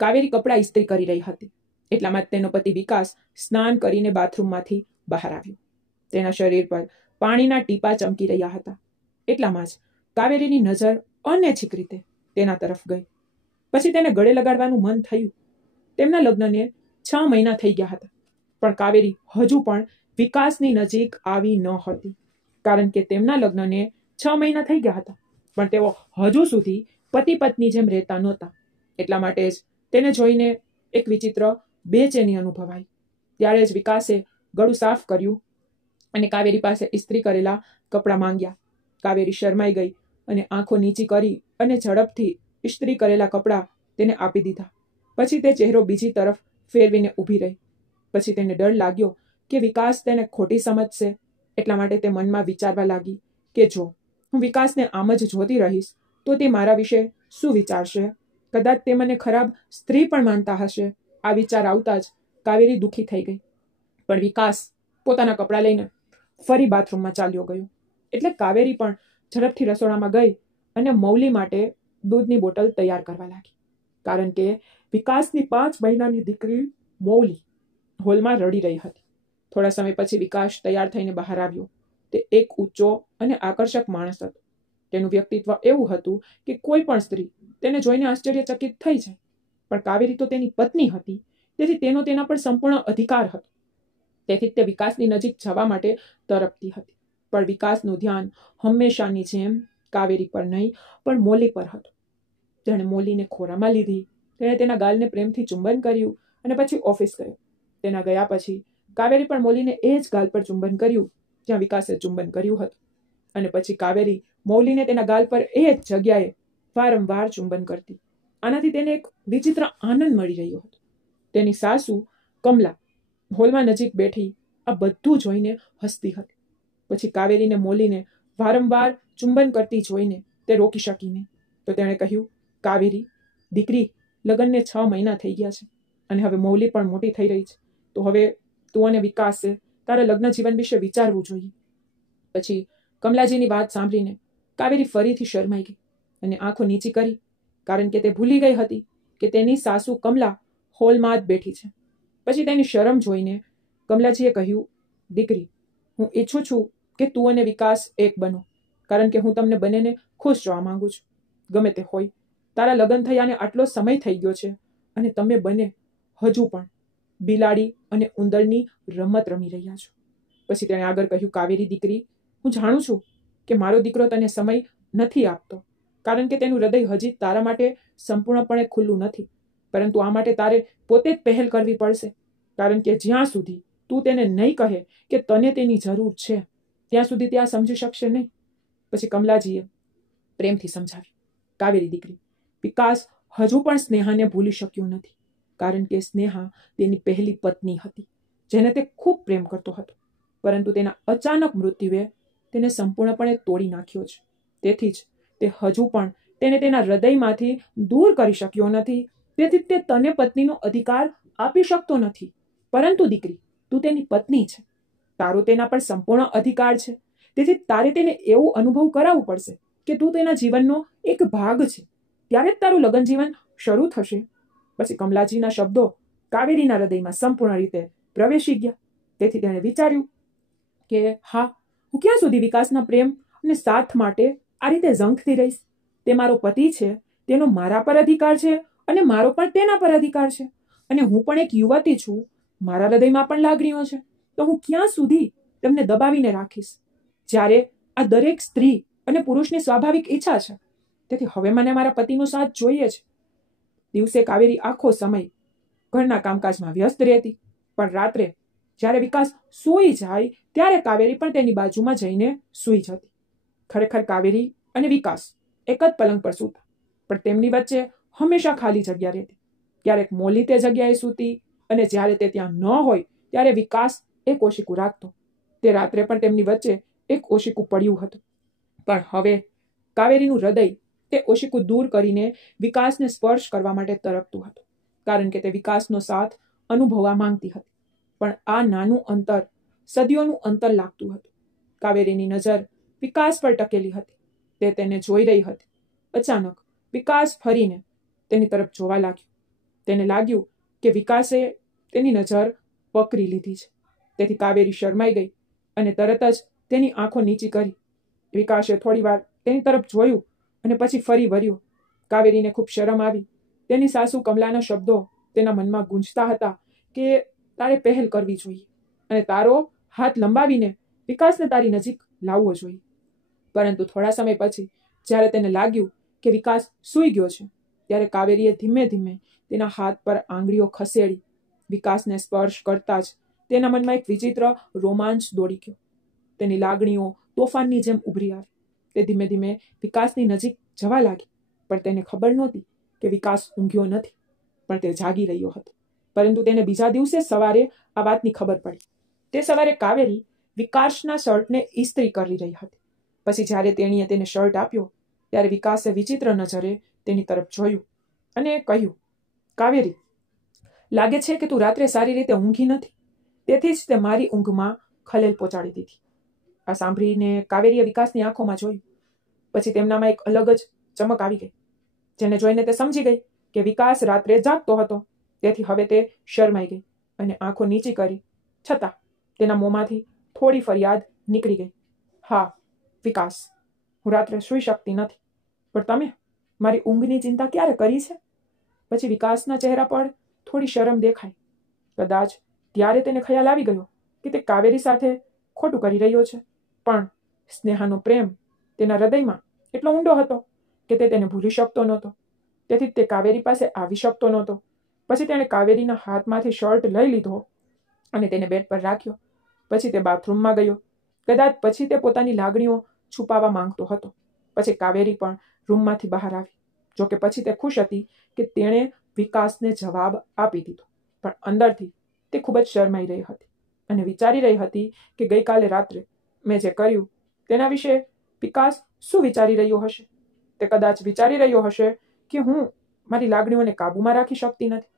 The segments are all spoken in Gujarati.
કાવેરી કપડાં ઇસ્ત્રી કરી રહી હતી. એટલામાં જ તેનો પતિ વિકાસ સ્નાન કરીને બાથરૂમમાંથી બહાર આવ્યો. તેના શરીર પર પાણીના ટીપા ચમકી રહ્યા હતા. એટલામાં જ કાવેરીની નજર અનૈચ્છિક રીતે તેના તરફ ગઈ. પછી તેને ગળે લગાડવાનું મન થયું. તેમના લગ્નને 6 મહિના થઈ ગયા હતા, પણ કાવેરી હજુ પણ વિકાસની નજીક આવી ન હતી. કારણ કે તેમના લગ્નને 6 મહિના થઈ ગયા હતા, પણ તેઓ હજુ સુધી પતિ પત્ની જેમ રહેતા નહોતા. એટલા માટે જ તેને જોઈને એક વિચિત્ર બેચેની અનુભવાઈ. ત્યારે જ વિકાસે ગળું સાફ કર્યું અને કાવેરી પાસે ઇસ્ત્રી કરેલા કપડાં માંગ્યા. કાવેરી શરમાઈ ગઈ અને આંખો નીચી કરી અને ઝડપથી ઇસ્ત્રી કરેલા કપડાં તેને આપી દીધા. પછી તે ચહેરો બીજી તરફ ફેરવીને ઊભી રહી. પછી તેને ડર લાગ્યો કે વિકાસ તેને ખોટી સમજશે. એટલા માટે તે મનમાં વિચારવા લાગી કે જો હું વિકાસને આમ જ જોતી રહીશ તો તે મારા વિશે શું વિચારશે? કદાચ તે મને ખરાબ સ્ત્રી પણ માનતા હશે. આ વિચાર આવતા જ કાવેરી દુઃખી થઈ ગઈ. પણ વિકાસ પોતાના કપડાં લઈને ફરી બાથરૂમમાં ચાલ્યો ગયો. એટલે કાવેરી પણ ઝડપથી રસોડામાં ગઈ અને મૌલી માટે દૂધની બોટલ તૈયાર કરવા લાગી. કારણ કે વિકાસની 5 મહિનાની દીકરી મૌલી હોલમાં રડી રહી હતી. થોડા સમય પછી વિકાસ તૈયાર થઈને બહાર આવ્યો. તે એક ઊંચો અને આકર્ષક માણસ હતો. તેનું વ્યક્તિત્વ એવું હતું કે કોઈ પણ સ્ત્રી તેને જોઈને આશ્ચર્યચકિત થઈ જાય. પણ કાવેરી તો તેની પત્ની હતી, તેથી તેનો તેના પર સંપૂર્ણ અધિકાર હતો. તેથી તે વિકાસની નજીક જવા માટે તરપતી હતી. પણ વિકાસનું ધ્યાન હંમેશાની જેમ કાવેરી પર નહીં, પણ મૌલી પર હતું. તેણે મૌલીને ખોરામાં લીધી. તેણે તેના ગાલને પ્રેમથી ચુંબન કર્યું અને પછી ઓફિસ ગયો. તેના ગયા પછી કાવેરી પણ મૌલીને એ જ ગાલ પર ચુંબન કર્યું જ્યાં વિકાસે ચુંબન કર્યું હતું. અને પછી કાવેરી મૌલીને તેના ગાલ પર એ જ જગ્યાએ વારંવાર ચુંબન કરતી. આનાથી તેને એક વિચિત્ર આનંદ મળી રહ્યો હતો. તેની સાસુ કમલા હોલમાં નજીક બેઠી આ બધું જોઈને હસતી હતી. પછી કાવેરીને મૌલીને વારંવાર ચુંબન કરતી જોઈને તે રોકી શકી નહીં. તો તેણે કહ્યું, કાવેરી દીકરી, લગ્નને 6 મહિના થઈ ગયા છે અને હવે મૌલી પણ મોટી થઈ રહી છે. તો હવે તું અને વિકાસે તારા લગ્ન જીવન વિશે વિચારવું જોઈએ. પછી કમલાજીની વાત સાંભળીને કાવેરી ફરીથી શરમાઈ ગઈ અને આંખો નીચી કરી. કારણ કે તે ભૂલી ગઈ હતી કે તેની સાસુ કમલા હોલમાં જ બેઠી છે. પછી તેની શરમ જોઈને કમલાજીએ કહ્યું, દીકરી, હું ઈચ્છું છું કે તું અને વિકાસ એક બનો. કારણ કે હું તમને બંનેને ખુશ જોવા માંગુ છું. ગમે તે હોય, તારા લગ્ન થયાને આટલો સમય થઈ ગયો છે અને તમે બંને હજુ પણ બિલાડી અને ઉંદરની રમત રમી રહ્યા છો. પછી તેણે આગળ કહ્યું, કાવેરી દીકરી, હું જાણું છું કે મારો દીકરો તને સમય નથી આપતો, કારણ કે તેનું હૃદય હજી તારા માટે સંપૂર્ણપણે ખુલ્લું નથી. પરંતુ આ માટે તારે પોતે જ પહેલ કરવી પડશે. કારણ કે જ્યાં સુધી તું તેને નહીં કહે કે તને તેની જરૂર છે, ત્યાં સુધી તે આ સમજી શકશે નહીં. પછી કમલાજીએ પ્રેમથી સમજાવ્યું, કાવેરી દીકરી, વિકાસ હજુ પણ સ્નેહાને ભૂલી શક્યો નથી. કારણ કે સ્નેહા તેની પહેલી પત્ની હતી, જેને તે ખૂબ પ્રેમ કરતો હતો. પરંતુ તેના અચાનક મૃત્યુએ તેને સંપૂર્ણપણે તોડી નાખ્યો છે. તેથી જ તે હજુ પણ તેને તેના હૃદયમાંથી દૂર કરી શક્યો નથી. તેથી તે તને પત્નીનો અધિકાર આપી શકતો નથી. પરંતુ દીકરી, તું તેની પત્ની છે. તારો તેના પર સંપૂર્ણ અધિકાર છે. તેથી તારે તેને એવું અનુભવ કરાવવું પડશે કે તું તેના જીવનનો એક ભાગ છે. ત્યારે જ તારું લગ્ન જીવન શરૂ થશે. પછી કમલાજીના શબ્દો કાવેરીના હૃદયમાં સંપૂર્ણ રીતે પ્રવેશી ગયા. તેથી તેણે વિચાર્યું કે હા, હું ક્યાં સુધી વિકાસના પ્રેમ અને સાથ માટે આ રીતે ઝંખતી રહીશ? તે મારો પતિ છે, તેનો મારા પર અધિકાર છે અને મારો પણ તેના પર અધિકાર છે. અને હું પણ એક યુવતી છું, મારા હૃદયમાં પણ લાગણીઓ છે. તો હું ક્યાં સુધી તેમને દબાવીને રાખીશ? જ્યારે આ દરેક સ્ત્રી અને પુરુષની સ્વાભાવિક ઈચ્છા છે. તેથી હવે મને મારા પતિનો સાથ જોઈએ છે. દિવસે કાવેરી આખો સમય ઘરના કામકાજમાં વ્યસ્ત રહેતી, પણ રાત્રે જ્યારે વિકાસ સૂઈ જાય ત્યારે કાવેરી પણ તેની બાજુમાં જઈને સૂઈ જતી. ખરેખર કાવેરી અને વિકાસ એક જ પલંગ પર સૂતા, પણ તેમની વચ્ચે હંમેશા ખાલી જગ્યા રહેતી. ક્યારેક મૌલી તે જગ્યાએ સૂતી અને જ્યારે તે ત્યાં ન હોય ત્યારે વિકાસ એક ઓશિકું રાખતો. તે રાત્રે પણ તેમની વચ્ચે એક ઓશિકું પડ્યું હતું. પણ હવે કાવેરીનું હૃદય તે ઓશિકું દૂર કરીને વિકાસને સ્પર્શ કરવા માટે તરપતું હતું. કારણ કે તે વિકાસનો સાથ અનુભવવા માંગતી હતી. પણ આ નાનું અંતર સદીઓનું અંતર લાગતું હતું. કાવેરીની નજર વિકાસ પર ટકેલી હતી. તે તેને જોઈ રહી હતી. અચાનક વિકાસ ફરીને તેની તરફ જોવા લાગ્યો. તેને લાગ્યું કે વિકાસે તેની નજર પકડી લીધી છે. તેથી કાવેરી શરમાઈ ગઈ અને તરત જ તેની આંખો નીચી કરી. વિકાસે થોડીવાર તેની તરફ જોયું અને પછી ફરી વર્યો. કાવેરીને ખૂબ શરમ આવી. તેની સાસુ કમલાના શબ્દો તેના મનમાં ગૂંજતા હતા કે તારે પહેલ કરવી જોઈએ અને તારો હાથ લંબાવીને વિકાસને તારી નજીક લાવવો જોઈએ. પરંતુ થોડા સમય પછી જ્યારે તેને લાગ્યું કે વિકાસ સૂઈ ગયો છે, ત્યારે કાવેરીએ ધીમે ધીમે તેના હાથ પર આંગળીઓ ખસેડી. વિકાસને સ્પર્શ કરતા જ તેના મનમાં એક વિચિત્ર રોમાંચ દોડી ગયો. તેની લાગણીઓ તોફાનની જેમ ઉભરી આવી. તે ધીમે ધીમે વિકાસની નજીક જવા લાગી, પણ તેને ખબર નહોતી કે વિકાસ ઊંઘ્યો નથી, પણ તે જાગી રહ્યો હતો. પરંતુ તેને બીજા દિવસે સવારે આ વાતની ખબર પડી. તે સવારે કાવેરી વિકાસના શર્ટને ઇસ્ત્રી કરી રહી હતી. પછી જ્યારે તેણીએ તેને શર્ટ આપ્યો, ત્યારે વિકાસે વિચિત્ર નજરે તેની તરફ જોયું અને કહ્યું, કાવેરી, લાગે છે કે તું રાત્રે સારી રીતે ઊંઘી નથી, તેથી જ તે મારી ઊંઘમાં ખલેલ પહોંચાડી દીધી. આ સાંભળીને કાવેરીએ વિકાસની આંખોમાં જોયું. પછી તેમનામાં એક અલગ જ ચમક આવી ગઈ, જેને જોઈને તે સમજી ગઈ કે વિકાસ રાત્રે જાગતો હતો. તેથી હવે તે શરમાઈ ગઈ અને આંખો નીચી કરી. છતાં તેના મોંમાંથી થોડી ફરિયાદ નીકળી ગઈ. હા વિકાસ, હું રાત્રે સૂઈ શકતી નથી, પણ તમે મારી ઊંઘની ચિંતા ક્યારે કરી છે? પછી વિકાસના ચહેરા પર થોડી શરમ દેખાઈ. કદાચ ત્યારે તેને ખ્યાલ આવી ગયો કે તે કાવેરી સાથે ખોટું કરી રહ્યો છે, પણ સ્નેહાનો પ્રેમ તેના હૃદયમાં એટલો ઊંડો હતો કે તે તેને ભૂલી શકતો નહોતો. તેથી તે કાવેરી પાસે આવી શકતો નહોતો. પછી તેણે કાવેરીના હાથમાંથી શર્ટ લઈ લીધો અને તેને બેડ પર રાખ્યો. પછી તે બાથરૂમમાં ગયો. કદાચ પછી તે પોતાની લાગણીઓ છુપાવવા માંગતો હતો. પછી કાવેરી પણ રૂમમાંથી બહાર આવી. જોકે પછી તે ખુશ હતી કે તેણે વિકાસને જવાબ આપી દીધો, પણ અંદરથી તે ખૂબ જ શરમાઈ રહી હતી અને વિચારી રહી હતી કે ગઈકાલે રાત્રે મેં જે કર્યું તેના વિશે વિકાસ શું વિચારી રહ્યો હશે. તે કદાચ વિચારી રહ્યો હશે કે હું મારી લાગણીઓને કાબૂમાં રાખી શકતી નથી.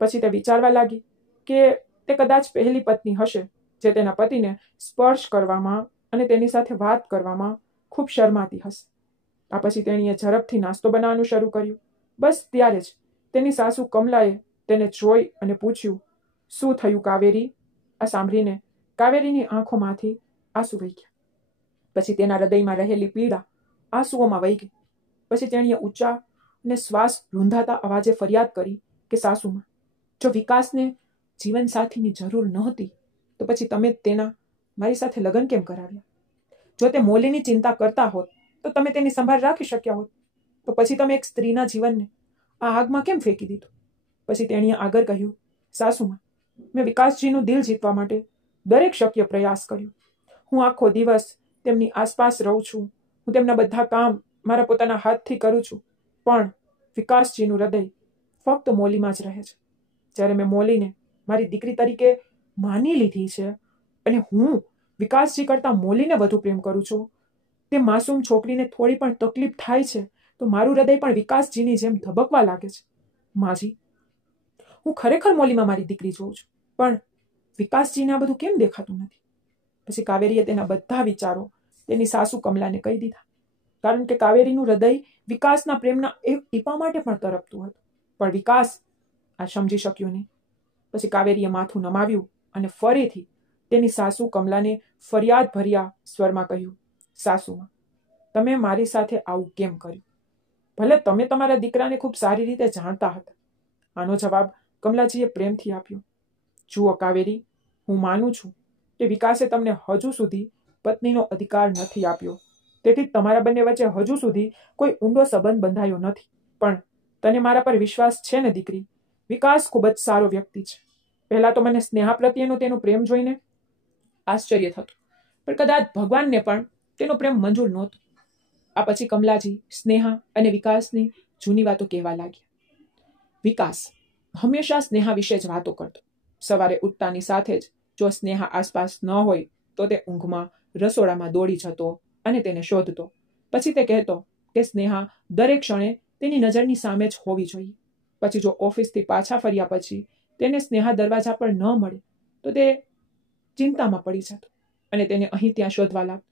પછી તે વિચારવા લાગી કે તે કદાચ પહેલી પત્ની હશે જે તેના પતિને સ્પર્શ કરવામાં અને તેની સાથે વાત કરવામાં ખૂબ શરમાતી હશે. આ પછી તેણીએ ઝડપથી નાસ્તો બનાવવાનું શરૂ કર્યું. બસ ત્યારે જ તેની સાસુ કમલાએ તેને જોઈ અને પૂછ્યું, શું થયું કાવેરી? આ સાંભળીને કાવેરીની આંખોમાંથી આંસુ વહી ગયા. પછી તેના હૃદયમાં રહેલી પીડા આંસુઓમાં વહી ગઈ. પછી તેણીએ ઊંચા અને શ્વાસ રૂંધાતા અવાજે ફરિયાદ કરી કે સાસુમાં, જો વિકાસને જીવનસાથીની જરૂર નહોતી તો પછી તમે તેના મારી સાથે લગ્ન કેમ કરાવ્યા? જો તે મોલીની ચિંતા કરતા હોત તો તમે તેની સંભાળ રાખી શક્યા હોત, તો પછી તમે એક સ્ત્રીના જીવનને આ આગમાં કેમ ફેંકી દીધું? પછી તેણીએ આગળ કહ્યું, સાસુમાં, મેં વિકાસજીનું દિલ જીતવા માટે દરેક શક્ય પ્રયાસ કર્યો. હું આખો દિવસ તેમની આસપાસ રહું છું. હું તેમના બધા કામ મારા પોતાના હાથથી કરું છું, પણ વિકાસજીનું હૃદય ફક્ત મોલીમાં જ રહે છે. જ્યારે મેં મોલીને મારી દીકરી તરીકે માની લીધી છે અને હું વિકાસજી કરતાં મોલીને વધુ પ્રેમ કરું છું, તે માસૂમ છોકરીને થોડી પણ તકલીફ થાય છે તો મારું હૃદય પણ વિકાસજીની જેમ ધબકવા લાગે છે. માજી, હું ખરેખર મોલીમાં મારી દીકરી જોઉં છું, પણ વિકાસજીને આ બધું કેમ દેખાતું નથી? પછી કાવેરીએ તેના બધા વિચારો તેની સાસુ કમલાને કહી દીધા, કારણ કે કાવેરીનું હૃદય વિકાસના પ્રેમના એક ટીપા માટે પણ તરપતું હતું. પણ વિકાસ આ સમજી શક્યો નહીં. પછી કાવેરીએ માથું નમાવ્યું અને ફરીથી તેની સાસુ કમલાને ફરિયાદ ભર્યા સ્વરમાં કહ્યું, સાસુમાં, તમે મારી સાથે આવું કેમ કર્યું? ભલે તમે તમારા દીકરાને ખૂબ સારી રીતે જાણતા હતા. આનો જવાબ કમલાજીએ પ્રેમથી આપ્યો. જુઓ કાવેરી, હું માનું છું કે વિકાસે તમને હજુ સુધી પત્નીનો અધિકાર નથી આપ્યો, તેથી તમારા બંને વચ્ચે હજુ સુધી કોઈ ઊંડો સંબંધ બંધાયો નથી. પણ તને મારા પર વિશ્વાસ છે ને દીકરી? વિકાસ ખૂબ જ સારો વ્યક્તિ છે. પહેલા તો મને સ્નેહા પ્રત્યેનો તેનો પ્રેમ જોઈને આશ્ચર્ય થતું, પણ કદાચ ભગવાનને પણ તેનો પ્રેમ મંજૂર નહોતો. આ પછી કમલાજી સ્નેહા અને વિકાસની જૂની વાતો કહેવા લાગ્યા. વિકાસ હંમેશા સ્નેહા વિશે જ વાતો કરતો. સવારે ઉઠતાની સાથે જ જો સ્નેહા આસપાસ ન હોય તો તે ઊંઘમાં રસોડામાં દોડી જતો અને તેને શોધતો. પછી તે કહેતો કે સ્નેહા દરેક ક્ષણે તેની નજરની સામે જ હોવી જોઈએ. પછી જો ઓફિસથી પાછા ફર્યા પછી તેને સ્નેહા દરવાજા પર ન મળે તો તે ચિંતામાં પડી જતો અને તેને અહીં ત્યાં શોધવા લાગતો.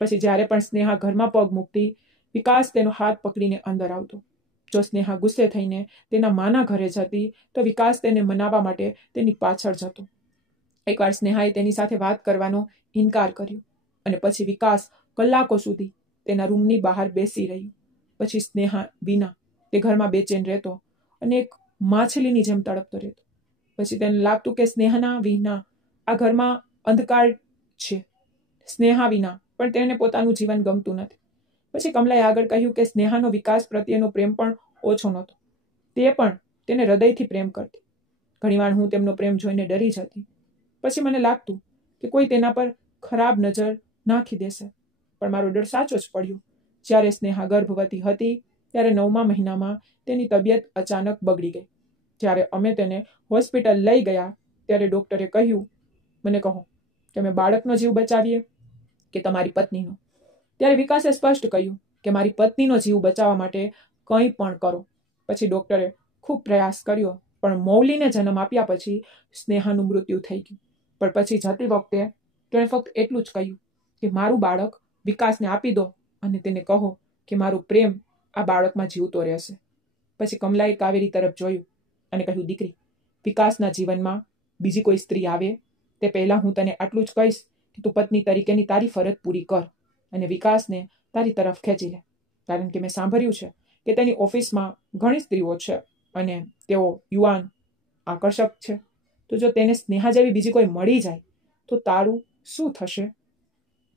પછી જ્યારે પણ સ્નેહા ઘરમાં પગ મૂકતી, વિકાસ તેનો હાથ પકડીને અંદર આવતો. જો સ્નેહા ગુસ્સે થઈને તેના માના ઘરે જતી તો વિકાસ તેને મનાવવા માટે તેની પાછળ જતો. એકવાર સ્નેહાએ તેની સાથે વાત કરવાનો ઇનકાર કર્યો અને પછી વિકાસ કલાકો સુધી તેના રૂમની બહાર બેસી રહ્યું. પછી સ્નેહા વિના તે ઘરમાં બેચેન રહેતો અને એક માછલીની જેમ તડપતો રહેતો. પછી તેને લાગતું કે સ્નેહના વિના આ ઘરમાં અંધકાર છે. સ્નેહા વિના પણ તેને પોતાનું જીવન ગમતું નથી. પછી કમલાએ આગળ કહ્યું કે સ્નેહાનો વિકાસ પ્રત્યેનો પ્રેમ પણ ઓછો નહોતો. તે પણ તેને હૃદયથી પ્રેમ કરતી. ઘણીવાર હું તેમનો પ્રેમ જોઈને ડરી જતી. પછી મને લાગતું કે કોઈ તેના પર ખરાબ નજર નાખી દેશે. પણ મારો ડર સાચો જ પડ્યો. જ્યારે સ્નેહા ગર્ભવતી હતી ત્યારે 9મા મહિનામાં તેની તબિયત અચાનક બગડી ગઈ. જ્યારે અમે તેને હોસ્પિટલ લઈ ગયા ત્યારે ડૉક્ટરે કહ્યું, મને કહો કે અમે બાળકનો જીવ બચાવીએ કે તમારી પત્નીનો. ત્યારે વિકાસે સ્પષ્ટ કહ્યું કે મારી પત્નીનો જીવ બચાવવા માટે કંઈ પણ કરો. પછી ડૉક્ટરે ખૂબ પ્રયાસ કર્યો પણ મૌલીને જન્મ આપ્યા પછી સ્નેહાનું મૃત્યુ થઈ ગયું. પણ પછી જતી વખતે તેણે ફક્ત એટલું જ કહ્યું કે મારું બાળક વિકાસને આપી દો અને તેને કહો કે મારો પ્રેમ આ બાળકમાં જીવતો રહેશે. પછી કમલાએ કાવેરી તરફ જોયું અને કહ્યું, દીકરી, વિકાસના જીવનમાં બીજી કોઈ સ્ત્રી આવે તે પહેલાં હું તને આટલું જ કહીશ કે તું પત્ની તરીકેની તારી ફરજ પૂરી કર અને વિકાસને તારી તરફ ખેંચી લે. કારણ કે મેં સાંભળ્યું છે કે તેની ઓફિસમાં ઘણી સ્ત્રીઓ છે અને તેઓ યુવાન, આકર્ષક છે. તો જો તેને સ્નેહા જેવી બીજી કોઈ મળી જાય તો તારું શું થશે?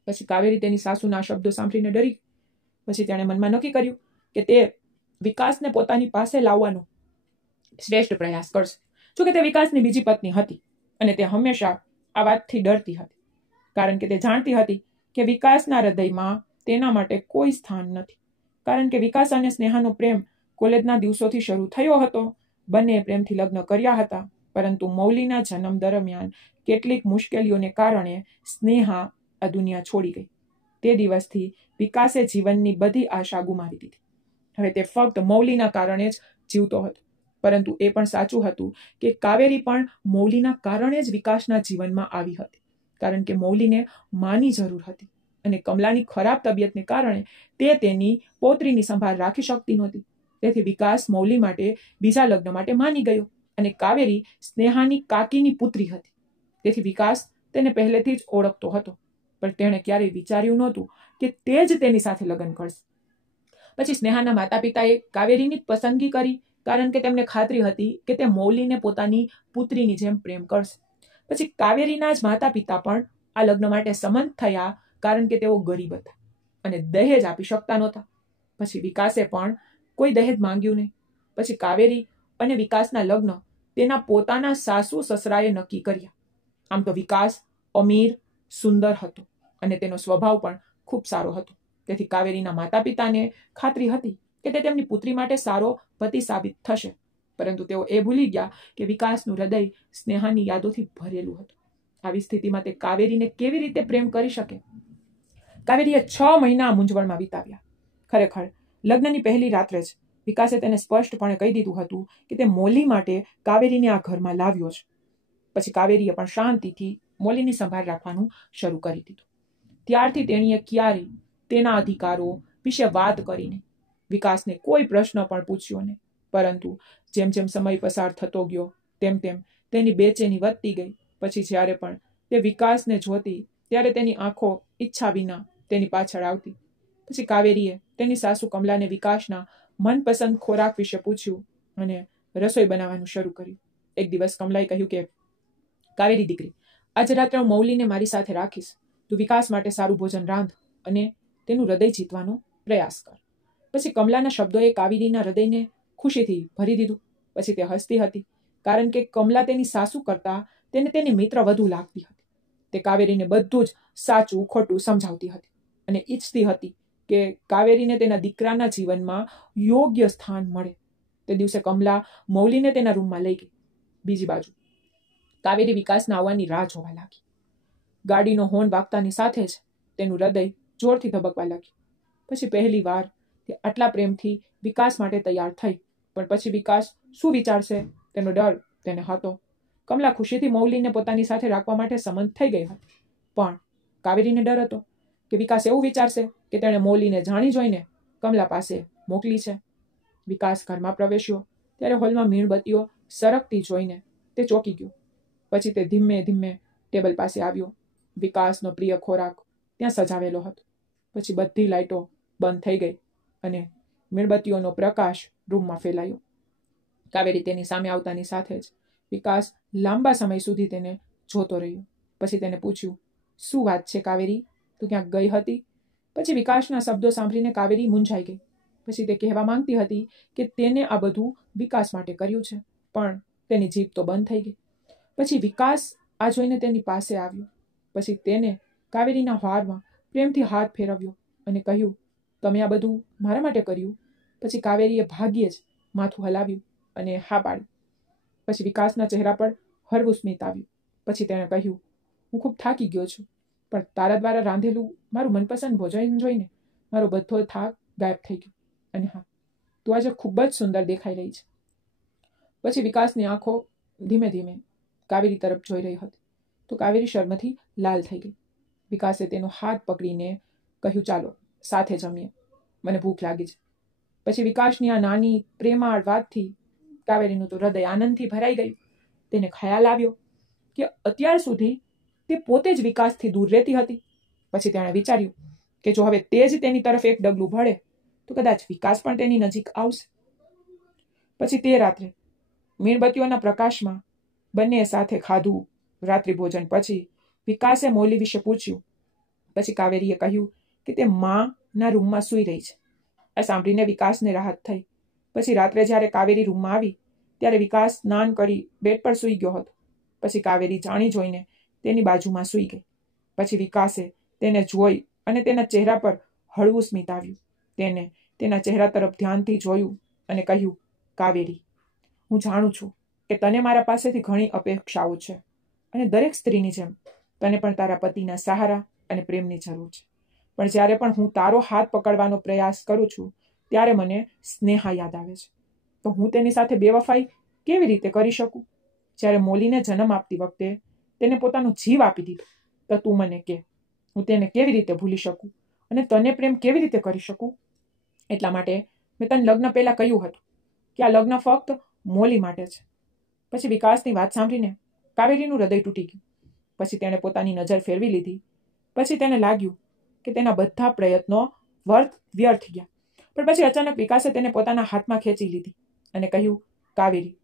પછી કાવેરી તેની સાસુના શબ્દો સાંભળીને ડરી. પછી તેણે મનમાં નક્કી કર્યું કે તે વિકાસને પોતાની પાસે લાવવાનો શ્રેષ્ઠ પ્રયાસ કરશે. જોકે તે વિકાસની બીજી પત્ની હતી અને તે હંમેશા આ વાતથી ડરતી હતી. કારણ કે તે જાણતી હતી કે વિકાસના હૃદયમાં તેના માટે કોઈ સ્થાન નથી. કારણ કે વિકાસ અને સ્નેહાનો પ્રેમ કોલેજના દિવસોથી શરૂ થયો હતો. બંને પ્રેમથી લગ્ન કર્યા હતા. પરંતુ મૌલીના જન્મ દરમિયાન કેટલીક મુશ્કેલીઓને કારણે સ્નેહા આ દુનિયા છોડી ગઈ. તે દિવસથી વિકાસે જીવનની બધી આશા ગુમાવી દીધી. હવે તે ફક્ત મૌલીના કારણે જ જીવતો હતો. પરંતુ એ પણ સાચું હતું કે કાવેરી પણ મૌલીના કારણે જ વિકાસના જીવનમાં આવી હતી. કારણ કે મૌલીને માની જરૂર હતી અને કમલાની ખરાબ તબિયતને કારણે તે તેની પૌત્રીની સંભાળ રાખી શકતી નહોતી. તેથી વિકાસ મૌલી માટે બીજા લગ્ન માટે માની ગયો અને કાવેરી સ્નેહાની કાકીની પુત્રી હતી. તેથી વિકાસ તેને પહેલેથી જ ઓળખતો હતો. પણ તેણે ક્યારેય વિચાર્યું નહોતું કે તે જ તેની સાથે લગ્ન કરશે. પછી સ્નેહાના માતા પિતાએ કાવેરીની પસંદગી કરી કારણ કે તેમને ખાતરી હતી કે તે મૌલીને પોતાની પુત્રીની જેમ પ્રેમ કરશે. પછી કાવેરીના જ માતા પિતા પણ આ લગ્ન માટે સંમત થયા કારણ કે તેઓ ગરીબ હતા અને દહેજ આપી શકતા નહોતા. પછી વિકાસે પણ કોઈ દહેજ માંગ્યું નહીં. પછી કાવેરી અને વિકાસના લગ્ન તેના પોતાના સાસુ સસરાએ નક્કી કર્યા. આમ તો વિકાસ અમીર, સુંદર હતો અને તેનો સ્વભાવ પણ ખૂબ સારો હતો. તેથી કાવેરીના માતા પિતાને ખાતરી હતી કે તે તેમની પુત્રી માટે સારો પતિ સાબિત થશે. પરંતુ તેઓ એ ભૂલી ગયા કે વિકાસનું હૃદય સ્નેહાની યાદોથી ભરેલું હતું. આવી સ્થિતિમાં તે કાવેરીને કેવી રીતે પ્રેમ કરી શકે? કાવેરીએ 6 મહિના મૂંઝવણમાં વિતાવ્યા. ખરેખર લગ્નની પહેલી રાત્રે જ વિકાસે તેને સ્પષ્ટપણે કહી દીધું હતું કે તે મૌલી માટે કાવેરીને આ ઘરમાં લાવ્યો છે. પછી કાવેરીએ પણ શાંતિથી મૌલીની સંભાળ રાખવાનું શરૂ કરી દીધું. ત્યારથી તેણીએ ક્યારેય તેના અધિકારો વિશે વાત કરીને વિકાસને કોઈ પ્રશ્ન પણ પૂછ્યો નહીં. પરંતુ જેમ જેમ સમય પસાર થતો ગયો તેમ તેમ તેની બેચેની વધતી ગઈ. પછી જ્યારે પણ તે વિકાસને જોતી ત્યારે તેની આંખો ઈચ્છા વિના તેની પાછળ આવતી. પછી કાવેરીએ તેની સાસુ કમલાને વિકાસના મનપસંદ ખોરાક વિશે પૂછ્યું અને રસોઈ બનાવવાનું શરૂ કર્યું. એક દિવસ કમલાએ કહ્યું કે કાવેરી દીકરી, આજે રાત્રે હું મૌલીને મારી સાથે રાખીશ. તું વિકાસ માટે સારું ભોજન રાંધ અને તેનું હૃદય જીતવાનો પ્રયાસ કર. પછી કમલાના શબ્દોએ કાવેરીના હૃદયને ખુશીથી ભરી દીધું. પછી તે હસતી હતી કારણ કે કમલા તેની સાસુ કરતાં તેને તેની મિત્ર વધુ લાગતી હતી. તે કાવેરીને બધું જ સાચું ખોટું સમજાવતી હતી અને ઈચ્છતી હતી કે કાવેરીને તેના દીકરાના જીવનમાં યોગ્ય સ્થાન મળે. તે દિવસે કમલા મૌલીને તેના રૂમમાં લઈ ગઈ. બીજી બાજુ કાવેરી વિકાસના આવવાની રાહ જોવા લાગી. ગાડીનો હોર્ન વાગતાની સાથે જ તેનું હૃદય જોરથી ધબકવા લાગ્યું. પછી પહેલી વાર તે આટલા પ્રેમથી વિકાસ માટે તૈયાર થઈ. પણ પછી વિકાસ શું વિચારશે તેનો ડર તેને હતો. કમલા ખુશીથી મૌલીને પોતાની સાથે રાખવા માટે સંમત થઈ ગઈ હતી. પણ કાવેરીને ડર હતો કે વિકાસ એવું વિચારશે કે તેણે મૌલીને જાણી જોઈને કમલા પાસે મોકલી છે. વિકાસ ઘરમાં પ્રવેશ્યો ત્યારે હોલમાં મીણબત્તીઓ સરકતી જોઈને તે ચોંકી ગયો. પછી તે ધીમે ધીમે ટેબલ પાસે આવ્યો. વિકાસનો પ્રિય ખોરાક ત્યાં સજાવેલો હતો. પછી બધી લાઇટો બંધ થઈ ગઈ અને મીણબત્તીઓનો પ્રકાશ રૂમમાં ફેલાયો. કાવેરી તેની સામે આવતાની સાથે જ વિકાસ લાંબા સમય સુધી તેને જોતો રહ્યો. પછી તેને પૂછ્યું, શું વાત છે કાવેરી, તું ક્યાંક ગઈ હતી? પછી વિકાસના શબ્દો સાંભળીને કાવેરી મૂંઝાઈ ગઈ. પછી તે કહેવા માંગતી હતી કે તેને આ બધું વિકાસ માટે કર્યું છે, પણ તેની જીભ તો બંધ થઈ ગઈ. પછી વિકાસ આ જોઈને તેની પાસે આવ્યો. પછી તેને કાવેરીના વારમાં પ્રેમથી હાથ ફેરવ્યો અને કહ્યું, તમે આ બધું મારા માટે કર્યું? પછી કાવેરીએ ભાગ્યે જ માથું હલાવ્યું અને હા પાડી. પછી વિકાસના ચહેરા પર હળવું સ્મિત આવ્યું. પછી તેણે કહ્યું, હું ખૂબ થાકી ગયો છું, પણ તારા દ્વારા રાંધેલું મારું મનપસંદ ભોજન જોઈને મારો બધો થાક ગાયબ થઈ ગયો. અને હા, તું આજે ખૂબ જ સુંદર દેખાઈ રહી છે. પછી વિકાસની આંખો ધીમે ધીમે કાવેરી તરફ જોઈ રહી હતી તો કાવેરી શર્મથી લાલ થઈ ગઈ. વિકાસે તેનો હાથ પકડીને કહ્યું, ચાલો સાથે જમીએ, મને ભૂખ લાગી છે. પછી વિકાસની આ નાની પ્રેમાળ વાતથી કાવેરીનું તો હૃદય આનંદથી ભરાઈ ગયું. તેને ખ્યાલ આવ્યો કે અત્યાર સુધી તે પોતે જ વિકાસથી દૂર રહેતી હતી. પછી તેણે વિચાર્યું કે જો હવે તે જ તેની તરફ એક ડગલું ભળે તો કદાચ વિકાસ પણ તેની નજીક આવશે. પછી તે રાત્રે મીણબત્તીઓના પ્રકાશમાં બંને સાથે ખાધું. રાત્રિ ભોજન પછી વિકાસે મૌલી વિશે પૂછ્યું. પછી કાવેરીએ કહ્યું કે તે માના રૂમમાં સૂઈ રહી છે. આ સાંભળીને વિકાસને રાહત થઈ. પછી રાત્રે જ્યારે કાવેરી રૂમમાં આવી ત્યારે વિકાસ સ્નાન કરી બેડ પર સૂઈ ગયો હતો. પછી કાવેરી જાણી જોઈને તેની બાજુમાં સૂઈ ગઈ. પછી વિકાસે તેને જોઈ અને તેના ચહેરા પર હળવું સ્મિત આવ્યું. તેને તેના ચહેરા તરફ ધ્યાનથી જોયું અને કહ્યું, કાવેરી, હું જાણું છું કે તને મારા પાસેથી ઘણી અપેક્ષાઓ છે અને દરેક સ્ત્રીની જેમ તને પણ તારા પતિના સહારા અને પ્રેમની જરૂર છે. પણ જ્યારે પણ હું તારો હાથ પકડવાનો પ્રયાસ કરું છું ત્યારે મને સ્નેહા યાદ આવે છે. તો હું તેની સાથે બેવફાઈ કેવી રીતે કરી શકું? જ્યારે મોલીને જન્મ આપતી વખતે તેને પોતાનો જીવ આપી દીધો, તો તું મને કે હું તેને કેવી રીતે ભૂલી શકું અને તને પ્રેમ કેવી રીતે કરી શકું? એટલા માટે મેં તને લગ્ન પહેલા કહ્યું હતું કે આ લગ્ન ફક્ત મોલી માટે છે. પછી વિકાસની વાત સાંભળીને કાવેરીનું હૃદય તૂટી ગયું. પછી તેણે પોતાની નજર ફેરવી લીધી. પછી તેને લાગ્યું કે તેના બધા પ્રયત્નો વ્યર્થ ગયા. પણ પછી અચાનક વિકાસે તેને પોતાના હાથમાં ખેંચી લીધી અને કહ્યું, કાવેરી,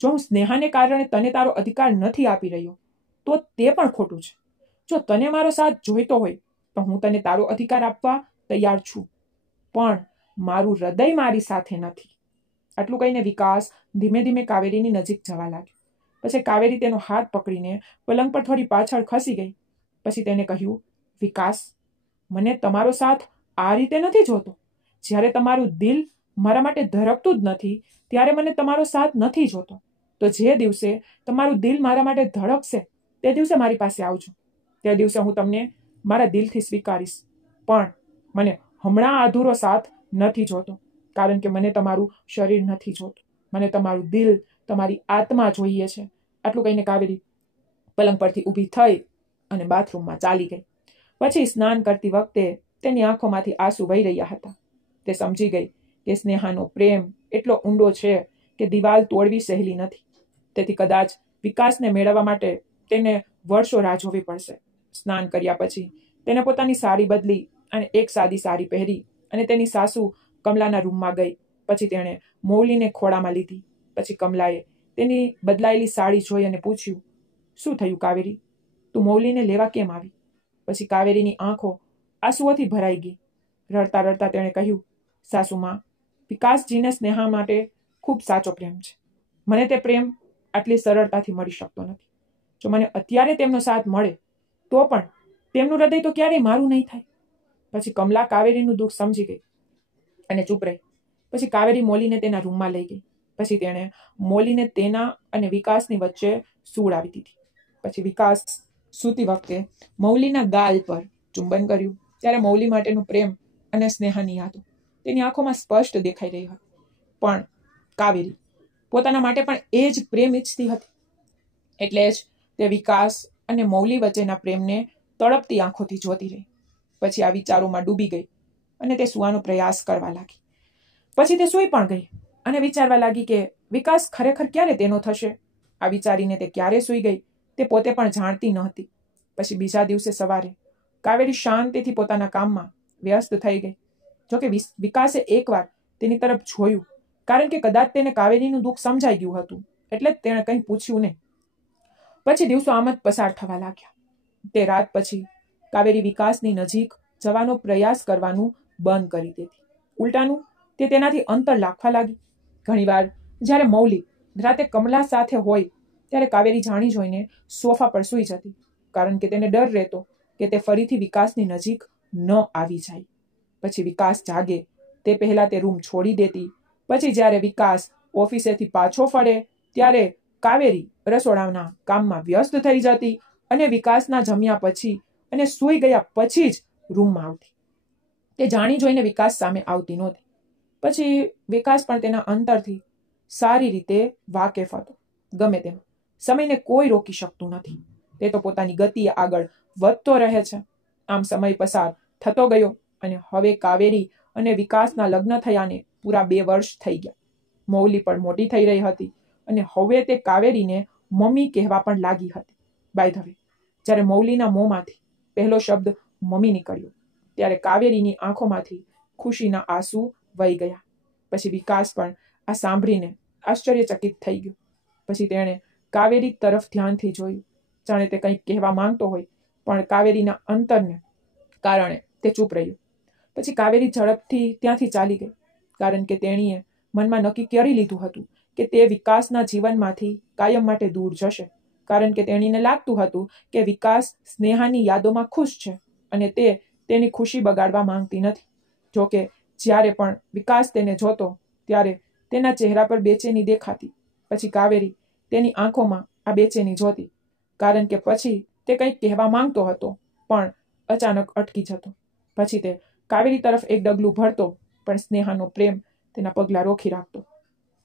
જો હું સ્નેહાને કારણે તને તારો અધિકાર નથી આપી રહ્યો તો તે પણ ખોટું છે. જો તને મારો સાથ જોઈતો હોય તો હું તને તારો અધિકાર આપવા તૈયાર છું, પણ મારું હૃદય મારી સાથે નથી. આટલું કહીને વિકાસ ધીમે ધીમે કાવેરીની નજીક જવા લાગ્યો. પછી કાવેરી તેનો હાથ પકડીને પલંગ પર થોડી પાછળ ખસી ગઈ. પછી તેને કહ્યું, વિકાસ, મને તમારો સાથ આ રીતે નથી જોતો. જ્યારે તમારું દિલ મારા માટે ધડકતું જ નથી ત્યારે મને તમારો સાથ નથી જોતો. તો જે દિવસે તમારું દિલ મારા માટે ધડકશે તે દિવસે મારી પાસે આવજો. તે દિવસે હું તમને મારા દિલથી સ્વીકારીશ. પણ મને હમણાં અધૂરો સાથ નથી જોતો, કારણ કે મને તમારું શરીર નથી જોતું. મને તમારું દિલ, તમારી આત્મા જોઈએ છે. આટલું કહીને કાવેરી પલંગ પરથી ઊભી થઈ અને બાથરૂમમાં ચાલી ગઈ. પછી સ્નાન કરતી વખતે તેની આંખોમાંથી આંસુ વહી રહ્યા હતા. તે સમજી ગઈ કે સ્નેહાનો પ્રેમ એટલો ઊંડો છે કે દિવાલ તોડવી સહેલી નથી. તેથી કદાચ વિકાસને મેળવવા માટે તેને વર્ષો રાહ જોવી પડશે. સ્નાન કર્યા પછી તેને પોતાની સાડી બદલી અને એક સાદી સાડી પહેરી અને તેની સાસુ કમલાના રૂમમાં ગઈ. પછી તેણે મૌલીને ખોળામાં લીધી. પછી કમલાએ તેની બદલાયેલી સાડી જોઈ અને પૂછ્યું, શું થયું કાવેરી, તું મૌલીને લેવા કેમ આવી? પછી કાવેરીની આંખો આંસુઓથી ભરાઈ ગઈ. રડતા રડતા તેણે કહ્યું, સાસુમાં, વિકાસજીને સ્નેહા માટે ખૂબ સાચો પ્રેમ છે. મને તે પ્રેમ આટલી સરળતાથી મળી શકતો નથી. જો મને અત્યારે તેમનો સાથ મળે તો પણ તેમનું હૃદય તો ક્યારેય મારું નહીં થાય. પછી કમલા કાવેરીનું દુઃખ સમજી ગઈ અને ચૂપ રહી. પછી કાવેરી મૌલીને તેના રૂમમાં લઈ ગઈ. પછી તેણે મૌલીને તેના અને વિકાસની વચ્ચે સુવડાવી દીધી. પછી વિકાસ સૂતી વખતે મૌલીના ગાલ પર ચુંબન કર્યું ત્યારે મૌલી માટેનો પ્રેમ અને સ્નેહાની યાદો તેની આંખોમાં સ્પષ્ટ દેખાઈ રહી હતી. પણ કાવેરી પોતાના માટે પણ એ જ પ્રેમ ઈચ્છતી હતી. એટલે જ તે વિકાસ અને મૌલી વચ્ચેના પ્રેમને તડપતી આંખોથી જોતી રહી. પછી આ વિચારોમાં ડૂબી ગઈ અને તે સૂવાનો પ્રયાસ કરવા લાગી. પછી તે સૂઈ પણ ગઈ. અને વિચારવા લાગી કે વિકાસ ખરેખર ક્યારે તેનો થશે. આ વિચારીને તે ક્યારે સૂઈ ગઈ તે પોતે પણ જાણતી ન હતી. પછી બીજા દિવસે સવારે કાવેરી શાંતિથી પોતાના કામમાં વ્યસ્ત થઈ ગઈ. જોકે વિકાસે એકવાર તેની તરફ જોયું, કારણ કે કદાચ તેને કાવેરીનું દુઃખ સમજાઈ ગયું હતું, એટલે તેણે કંઈ પૂછ્યું નહીં. પછી દિવસો આમ જ પસાર થવા લાગ્યા. તે રાત પછી કાવેરી વિકાસની નજીક જવાનો પ્રયાસ કરવાનું બંધ કરી દેતી. ઉલટાનું તે તેનાથી અંતર રાખવા લાગી. ઘણીવાર જ્યારે મૌલી રાતે કમલા સાથે હોય ત્યારે કાવેરી જાણી જોઈને સોફા પર સૂઈ જતી, કારણ કે તેને ડર રહેતો કે તે ફરીથી વિકાસની નજીક ન આવી જાય. પછી વિકાસ જાગે તે પહેલા તે રૂમ છોડી દેતી. પછી જ્યારે વિકાસ ઓફિસેથી પાછો ફરે ત્યારે કાવેરી રસોડાના કામમાં વ્યસ્ત થઈ જતી અને વિકાસના જમ્યા પછી અને સૂઈ ગયા પછી જ રૂમમાં આવતી. તે જાણી જોઈને વિકાસ સામે આવતી નહોતી. પછી વિકાસ પણ તેના અંતરથી સારી રીતે વાકેફ હતો. ગમે તેમ સમયને કોઈ રોકી શકતું નથી. તે તો પોતાની ગતિએ આગળ વધતો રહે છે. આમ સમય પસાર થતો ગયો અને હવે કાવેરી અને વિકાસના લગ્ન થયાને પૂરા 2 વર્ષ થઈ ગયા. મૌલી પણ મોટી થઈ રહી હતી અને હવે તે કાવેરીને મમ્મી કહેવા પણ લાગી હતી. બાય ધ વે, જ્યારે મૌલીના મોંમાંથી પહેલો શબ્દ મમ્મી નીકળ્યો ત્યારે કાવેરીની આંખોમાંથી ખુશીના આંસુ વહી ગયા. પછી વિકાસ પણ આ સાંભળીને આશ્ચર્યચકિત થઈ ગયો. પછી તેણે કાવેરી તરફ ધ્યાનથી જોયું, જાણે તે કંઈક કહેવા માંગતો હોય, પણ કાવેરીના અંતરને કારણે તે ચૂપ રહ્યો. પછી કાવેરી ઝડપથી ત્યાંથી ચાલી ગઈ, કારણ કે તેણીએ મનમાં નક્કી કરી લીધું હતું કે તે વિકાસના જીવનમાંથી કાયમ માટે દૂર જશે, કારણ કે તેણીને લાગતું હતું કે વિકાસ સ્નેહાની યાદોમાં ખુશ છે અને તે તેની ખુશી બગાડવા માંગતી નથી. જોકે જ્યારે પણ વિકાસ તેને જોતો ત્યારે તેના ચહેરા પર બેચેની દેખાતી. પછી કાવેરી તેની આંખોમાં આ બેચેની જોતી, કારણ કે પછી તે કંઈક કહેવા માંગતો હતો પણ અચાનક અટકી જતો. પછી તે કાવેરી તરફ એક ડગલું ભરતો, પણ સ્નેહાનો પ્રેમ તેના પગલાં રોકી રાખતો.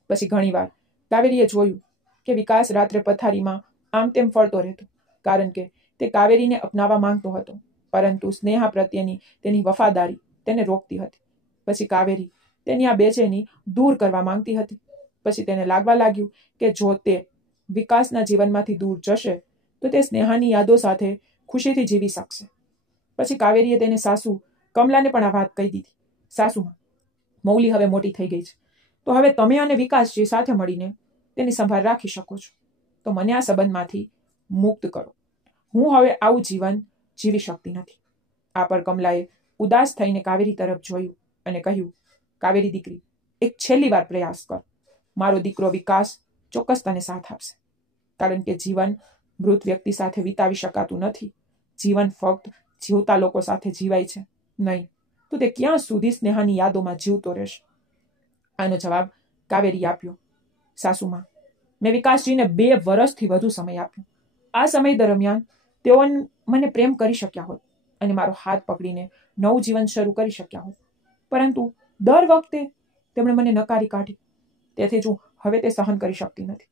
પછી ઘણીવાર કાવેરીએ જોયું કે વિકાસ રાત્રે પથારીમાં આમ તેમ ફરતો રહેતો, કારણ કે તે કાવેરીને અપનાવવા માંગતો હતો, પરંતુ સ્નેહા પ્રત્યેની તેની વફાદારી તેને રોકતી હતી. પછી કાવેરી તેની આ બેચેની દૂર કરવા માંગતી હતી. પછી તેને લાગવા લાગ્યું કે જો તે વિકાસના જીવનમાંથી દૂર જશે તો તે સ્નેહાની યાદો સાથે ખુશીથી જીવી શકશે. પછી કાવેરીએ તેને સાસુ કમલાને પણ આ વાત કહી દીધી. સાસુમાં, મૌલી હવે મોટી થઈ ગઈ છે, તો હવે તમે અને વિકાસજી સાથે મળીને તેની સંભાળ રાખી શકો છો. તો મને આ સંબંધમાંથી મુક્ત કરો. હું હવે આવું જીવન જીવી શકતી નથી. આ પર કમલાએ ઉદાસ થઈને કાવેરી તરફ જોયું અને કહ્યું, કાવેરી દીકરી, એક છેલ્લી વાર પ્રયાસ કર. મારો દીકરો વિકાસ ચોક્કસ તને સાથ આપશે, કારણ કે જીવન મૃત વ્યક્તિ સાથે વિતાવી શકાતું નથી. જીવન ફક્ત જીવતા લોકો સાથે જીવાય છે. નહીં તો તે ક્યાં સુધી સ્નેહાની યાદોમાં જીવતો રહેશે. આનો જવાબ કાવેરી આપ્યો, સાસુમાં, મેં વિકાસજીને 2 વર્ષથી વધુ સમય આપ્યો. આ સમય દરમિયાન તેઓ મને પ્રેમ કરી શક્યા હોત અને મારો હાથ પકડીને નવું જીવન શરૂ કરી શક્યા હોત, પરંતુ દર વખતે તેમણે મને નકારી કાઢી. તેથી જ હું હવે તે સહન કરી શકતી નથી.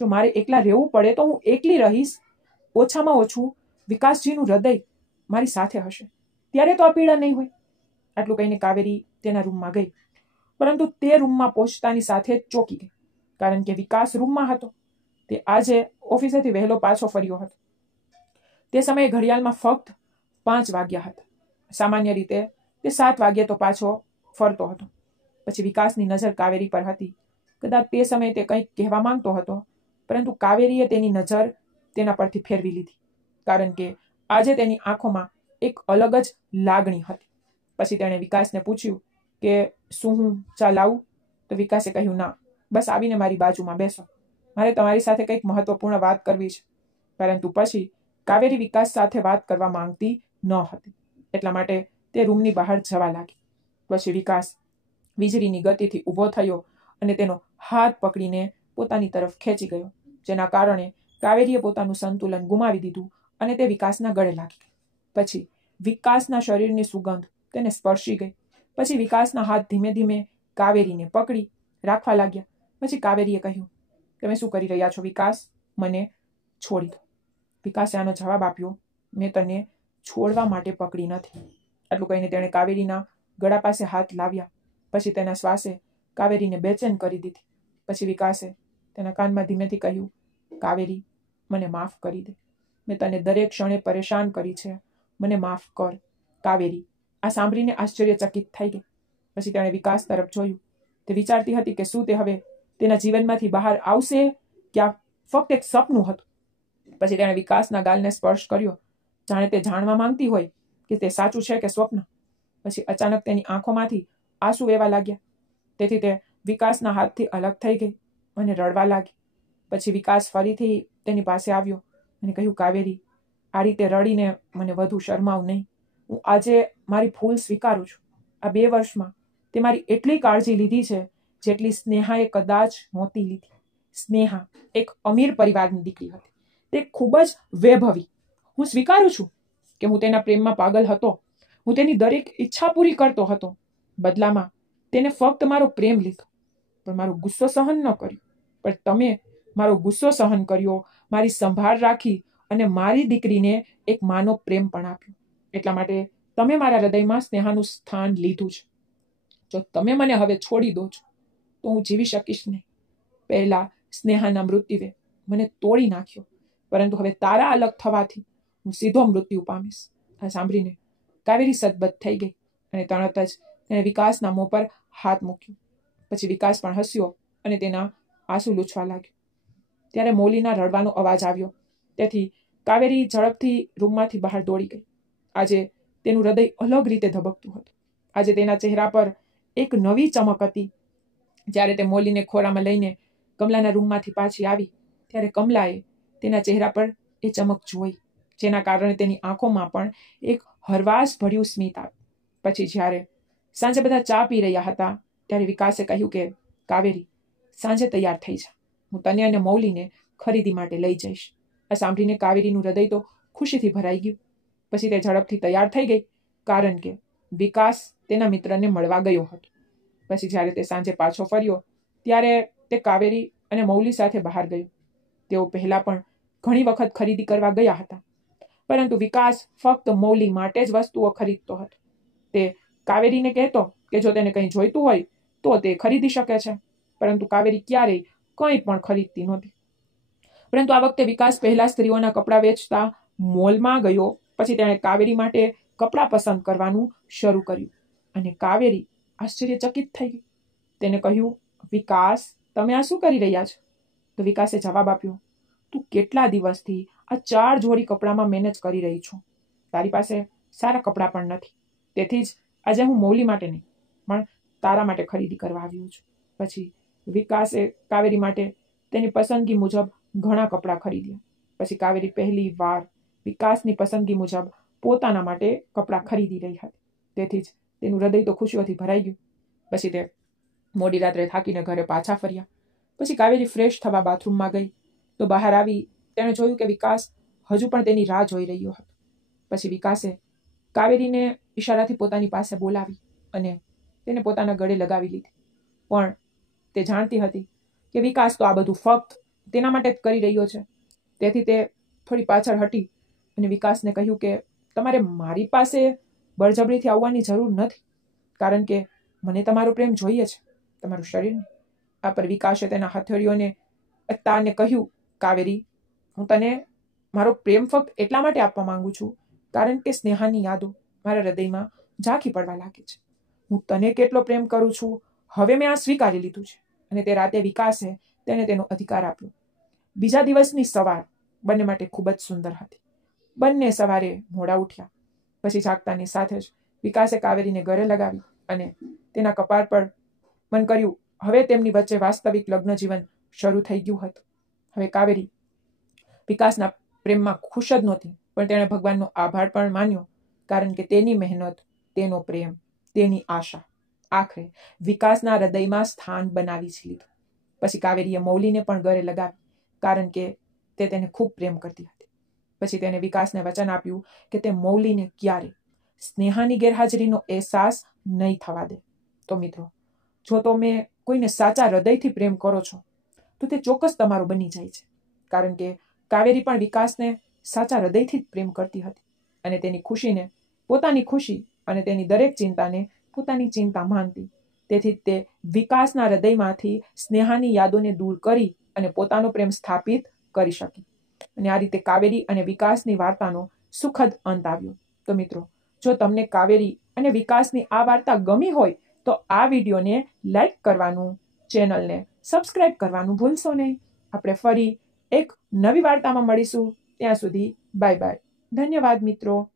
જો મારે એકલા રહેવું પડે તો હું એકલી રહીશ. ઓછામાં ઓછું વિકાસજીનું હૃદય મારી સાથે હશે, ત્યારે તો આ પીડા નહીં હોય. આટલું કહીને કાવેરી તેના રૂમમાં ગઈ, પરંતુ તે રૂમમાં પહોંચતાની સાથે જ ચોંકી ગઈ, કારણ કે વિકાસ રૂમમાં હતો. તે આજે ઓફિસેથી વહેલો પાછો ફર્યો હતો. તે સમયે ઘડિયાળમાં ફક્ત 5 વાગ્યા હતા. સામાન્ય રીતે તે 7 વાગ્યે તો પાછો ફરતો હતો. પછી વિકાસની નજર કાવેરી પર હતી. કદાચ તે સમયે તે કંઈક કહેવા માંગતો હતો, પરંતુ કાવેરીએ તેની નજર તેના પરથી ફેરવી લીધી, કારણ કે આજે તેની આંખોમાં એક અલગ જ લાગણી હતી. પછી તેણે વિકાસને પૂછ્યું કે શું હું ચા લાવું? તો વિકાસે કહ્યું, ના, બસ આવીને મારી બાજુમાં બેસો. મારે તમારી સાથે કંઈક મહત્વપૂર્ણ વાત કરવી છે. પરંતુ પછી કાવેરી વિકાસ સાથે વાત કરવા માંગતી ન હતી, એટલા માટે તે રૂમની બહાર જવા લાગી. પછી વિકાસ વીજળીની ગતિથી ઊભો થયો અને તેનો હાથ પકડીને પોતાની તરફ ખેંચી ગયો, જેના કારણે કાવેરીએ પોતાનું સંતુલન ગુમાવી દીધું અને તે વિકાસના ગળે લાગી ગઈ. પછી વિકાસના શરીરની સુગંધ તેને સ્પર્શી ગઈ. પછી વિકાસના હાથ ધીમે ધીમે કાવેરીને પકડી રાખવા લાગ્યા. પછી કાવેરીએ કહ્યું, તમે શું કરી રહ્યા છો વિકાસ? મને છોડી દો. વિકાસે આનો જવાબ આપ્યો, મેં તને છોડવા માટે પકડી નથી. આટલું કહીને તેણે કાવેરીના ગળા પાસે હાથ લાવ્યા. પછી તેના શ્વાસે કાવેરીને બેચેન કરી દીધી. પછી વિકાસે તેના કાનમાં ધીમેથી કહ્યું, કાવેરી, મને માફ કરી દે. મેં તને દરેક ક્ષણે પરેશાન કરી છે. મને માફ કર. કાવેરી આ સાંભળીને આશ્ચર્યચકિત થઈ ગઈ. પછી તેણે વિકાસ તરફ જોયું. તે વિચારતી હતી કે શું તે હવે તેના જીવનમાંથી બહાર આવશે કે આ ફક્ત એક સપનું હતું. પછી તેણે વિકાસના ગાલને સ્પર્શ કર્યો, જાણે તે જાણવા માંગતી હોય કે તે સાચું છે કે સ્વપ્ન. પછી અચાનક તેની આંખોમાંથી આંસુ વહેવા લાગ્યા. તેથી તે વિકાસના હાથથી અલગ થઈ ગઈ અને રડવા લાગી. પછી વિકાસ ફરીથી તેની પાસે આવ્યો અને કહ્યું, કાવેરી, આ રીતે રડીને મને વધુ શરમાવ નહીં. હું આજે મારી ભૂલ સ્વીકારું છું. આ 2 વર્ષમાં તે મારી એટલી કાળજી લીધી છે જેટલી સ્નેહાએ કદાચ નહોતી લીધી. સ્નેહા એક અમીર પરિવારની દીકરી હતી. તે ખૂબ જ વૈભવી. હું સ્વીકારું છું કે હું તેના પ્રેમમાં પાગલ હતો. હું તેની દરેક ઈચ્છા પૂરી કરતો હતો. બદલામાં તેને ફક્ત મારો પ્રેમ લીધો, પણ મારો ગુસ્સો સહન ન કર્યો. પણ તમે મારો ગુસ્સો સહન કર્યો, મારી સંભાળ રાખી અને મારી દીકરીને એક માનો પ્રેમ પણ આપ્યો. એટલા માટે તમે મારા હૃદયમાં સ્નેહાનું સ્થાન લીધું છે. જો તમે મને હવે છોડી દો છો તો હું જીવી શકીશ નહીં. પહેલા સ્નેહાના મૃત્યુએ મને તોડી નાખ્યો, પરંતુ હવે તારા અલગ થવાથી હું સીધો મૃત્યુ પામીશ. આ સાંભળીને કાવેરી સદબદ થઈ ગઈ અને તરત જ તેણે વિકાસના મોં પર હાથ મૂક્યો. પછી વિકાસ પણ હસ્યો અને તેના આંસુ લૂછવા લાગ્યો. ત્યારે મૌલીના રડવાનો અવાજ આવ્યો. તેથી કાવેરી ઝડપથી રૂમમાંથી બહાર દોડી ગઈ. આજે તેનું હૃદય અલગ રીતે ધબકતું હતું. આજે તેના ચહેરા પર એક નવી ચમક હતી. જ્યારે તે મૌલીને ખોળામાં લઈને કમલાના રૂમમાંથી પાછી આવી, ત્યારે કમલાએ તેના ચહેરા પર એ ચમક જોઈ, જેના કારણે તેની આંખોમાં પણ એક હરવાશ ભર્યું સ્મિત આવ્યું. પછી જ્યારે સાંજે બધા ચા પી રહ્યા હતા, ત્યારે વિકાસે કહ્યું કે કાવેરી, સાંજે તૈયાર થઈ જા. હું તને અને મૌલીને ખરીદી માટે લઈ જઈશ. આ સાંભળીને કાવેરીનું હૃદય તો ખુશીથી ભરાઈ ગયું. પછી તે ઝડપથી તૈયાર થઈ ગઈ, કારણ કે વિકાસ તેના મિત્રને મળવા ગયો હતો. પછી જ્યારે તે સાંજે પાછો ફર્યો, ત્યારે તે કાવેરી અને મૌલી સાથે બહાર ગયો. તેઓ પહેલા પણ ઘણી વખત ખરીદી કરવા ગયા હતા, પરંતુ વિકાસ ફક્ત મૌલી માટે જ વસ્તુઓ ખરીદતો હતો. તે કાવેરીને કહેતો કે જો તેને કંઈ જોઈતું હોય તો તે ખરીદી શકે છે, પરંતુ કાવેરી ક્યારેય કંઈ પણ ખરીદતી નહોતી. પરંતુ આ વખતે વિકાસ પહેલા સ્ત્રીઓના કપડાં વેચતા મોલમાં ગયો. પછી તેણે કાવેરી માટે કપડાં પસંદ કરવાનું શરૂ કર્યું અને કાવેરી આશ્ચર્યચકિત થઈ ગઈ. તેને કહ્યું, વિકાસ, તમે આ શું કરી રહ્યા છો? તો વિકાસે જવાબ આપ્યો, તું કેટલા દિવસથી આ 4 જોડી કપડામાં મેનેજ કરી રહી છું. તારી પાસે સારા કપડાં પણ નથી. તેથી જ આજે હું મૌલી માટે નહીં, પણ તારા માટે ખરીદી કરવા આવ્યો છું. પછી વિકાસે કાવેરી માટે તેની પસંદગી મુજબ ઘણા કપડાં ખરીદ્યા. પછી કાવેરી પહેલી વાર વિકાસની પસંદગી મુજબ પોતાના માટે કપડાં ખરીદી રહી હતી. તેથી જ તેનું હૃદય તો ખુશીઓથી ભરાઈ ગયું. પછી તે મોડી રાત્રે થાકીને ઘરે પાછા ફર્યા. પછી કાવેરી ફ્રેશ થવા બાથરૂમમાં ગઈ તો બહાર આવી તેણે જોયું કે વિકાસ હજુ પણ તેની રાહ જોઈ રહ્યો હતો. પછી વિકાસે કાવેરીને ઈશારાથી પોતાની પાસે બોલાવી અને તેને પોતાના ગળે લગાવી લીધી. પણ તે જાણતી હતી કે વિકાસ તો આ બધું ફક્ત તેના માટે જ કરી રહ્યો છે. તેથી તે થોડી પાછળ હટી અને વિકાસને કહ્યું કે તમારે મારી પાસે બળજબરીથી આવવાની જરૂર નથી, કારણ કે મને તમારો પ્રેમ જોઈએ છે, તમારું શરીર નહીં. આ પર વિકાસે તેના હથેળીઓને તાને કહ્યું, કાવેરી, હું તને મારો પ્રેમ ફક્ત એટલા માટે આપવા માંગુ છું કારણ કે સ્નેહાની યાદો મારા હૃદયમાં ઝાંખી પડવા લાગે છે. હું તને કેટલો પ્રેમ કરું છું હવે મેં આ સ્વીકારી લીધું છે. અને તે રાતે વિકાસે તેને તેનો અધિકાર આપ્યો. બીજા દિવસની સવાર બંને માટે ખૂબ જ સુંદર હતી. બંને સવારે મોડા ઉઠ્યા. પછી જાગતાની સાથે જ વિકાસે કાવેરીને ગળે લગાવી અને તેના કપાળ પર મન કર્યું. હવે તેમની વચ્ચે વાસ્તવિક લગ્ન જીવન શરૂ થઈ ગયું હતું. હવે કાવેરી વિકાસના પ્રેમમાં ખુશ જ નહોતી, પણ તેણે ભગવાનનો આભાર પણ માન્યો, કારણ કે તેની મહેનત, તેનો પ્રેમ, તેની આશા આખરે વિકાસના હૃદયમાં સ્થાન બનાવી જ લીધું. પછી કાવેરીએ મૌલીને પણ ગળે લગાવી, કારણ કે તે તેને ખૂબ પ્રેમ કરતી હતી. પછી તેને વિકાસને વચન આપ્યું કે તે મૌલીને ક્યારે સ્નેહાની ગેરહાજરીનો અહેસાસ નહીં થવા દે. તો મિત્રો, જો તમે કોઈને સાચા હૃદયથી પ્રેમ કરો છો તો તે ચોક્કસ તમારો બની જાય છે, કારણ કે કાવેરી પણ વિકાસને સાચા હૃદયથી જ પ્રેમ કરતી હતી અને તેની ખુશીને પોતાની ખુશી અને તેની દરેક ચિંતાને પોતાની ચિંતા માનતી. તેથી તે વિકાસના હૃદયમાંથી સ્નેહાની યાદોને દૂર કરી અને પોતાનો પ્રેમ સ્થાપિત કરી શકી. અને આ રીતે કાવેરી અને વિકાસની વાર્તાનો સુખદ અંત આવ્યો. તો મિત્રો, જો તમને કાવેરી અને વિકાસની આ વાર્તા ગમી હોય તો આ વિડીયોને લાઈક કરવાનું, ચેનલને સબસ્ક્રાઇબ કરવાનું ભૂલશો નહીં. આપણે ફરી એક નવી વાર્તામાં મળીશું. ત્યાં સુધી બાય બાય. ધન્યવાદ મિત્રો.